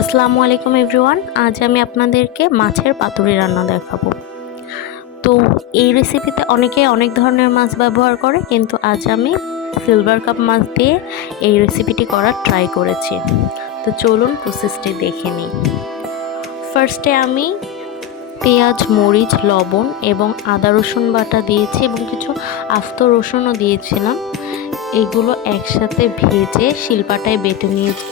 আসসালামু আলাইকুম এভরিওয়ান। আজ আমি আপনাদেরকে মাছের পাতুরি রান্না দেখাবো। তো এই রেসিপিতে অনেকে অনেক ধরনের মাছ ব্যবহার করে, কিন্তু আজ আমি সিলভার কাপ মাছ দিয়ে এই রেসিপিটি করার ট্রাই করেছি। তো চলুন প্রসেসটি দেখে নিই। ফার্স্টে আমি পেঁয়াজ, মরিচ, লবণ এবং আদা রসুন বাটা দিয়েছি এবং কিছু আস্ত রসুনও দিয়েছিলাম। এগুলো একসাথে ভেজে শিলপাটায় বেটে নিয়েছি।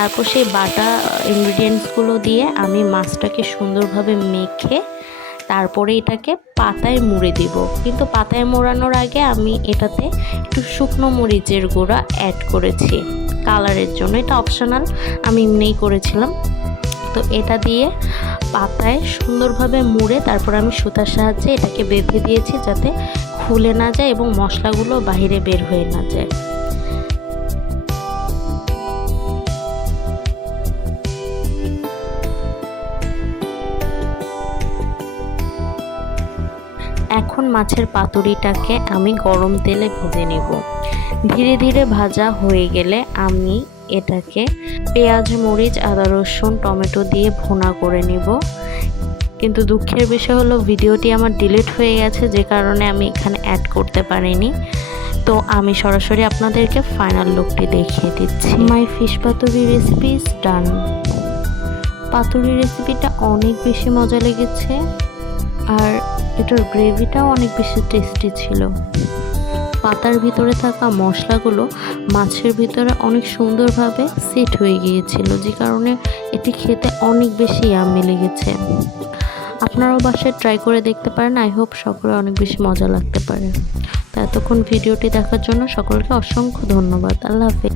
তারপর সেই বাটা ইনগ্রিডিয়েন্টসগুলো দিয়ে আমি মাছটাকে সুন্দরভাবে মেখে তারপরে এটাকে পাতায় মুড়ে দিব। কিন্তু পাতায় মোড়ানোর আগে আমি এটাতে একটু শুকনো মরিচের গুঁড়া অ্যাড করেছি কালারের জন্য। এটা অপশনাল, আমি এমনিই করেছিলাম। তো এটা দিয়ে পাতায় সুন্দরভাবে মুড়ে তারপর আমি সুতার সাহায্যে এটাকে বেঁধে দিয়েছি, যাতে খুলে না যায় এবং মশলাগুলো বাইরে বের হয়ে না যায়। এখন মাছের পাতুরিটাকে আমি গরম তেলে ভেজে নেব। ধীরে ধীরে ভাজা হয়ে গেলে আমি এটাকে পেঁয়াজ, মরিচ, আদা রসুন, টমেটো দিয়ে ভুনা করে নেব। কিন্তু দুঃখের বিষয় হলো ভিডিওটি আমার ডিলিট হয়ে গেছে, যে কারণে আমি এখানে অ্যাড করতে পারিনি। তো আমি সরাসরি আপনাদেরকে ফাইনাল লুকটি দেখিয়ে দিচ্ছি। My fish paturi recipe is done. Paturi রেসিপিটা অনেক বেশি মজা লেগেছে, আর এটার গ্রেভিটাও অনেক বেশি টেস্টি ছিল। পাতার ভিতরে থাকা মশলাগুলো মাছের ভিতরে অনেক সুন্দরভাবে সেট হয়ে গিয়েছিল, যে কারণে এটি খেতে অনেক বেশি ইয়াম্মি লেগেছে। আপনারাও বাসায় ট্রাই করে দেখতে পারেন। আই হোপ সকলে অনেক বেশি মজা লাগতে পারে। তো এতক্ষণ ভিডিওটি দেখার জন্য সকলকে অসংখ্য ধন্যবাদ। আল্লাহ হাফেজ।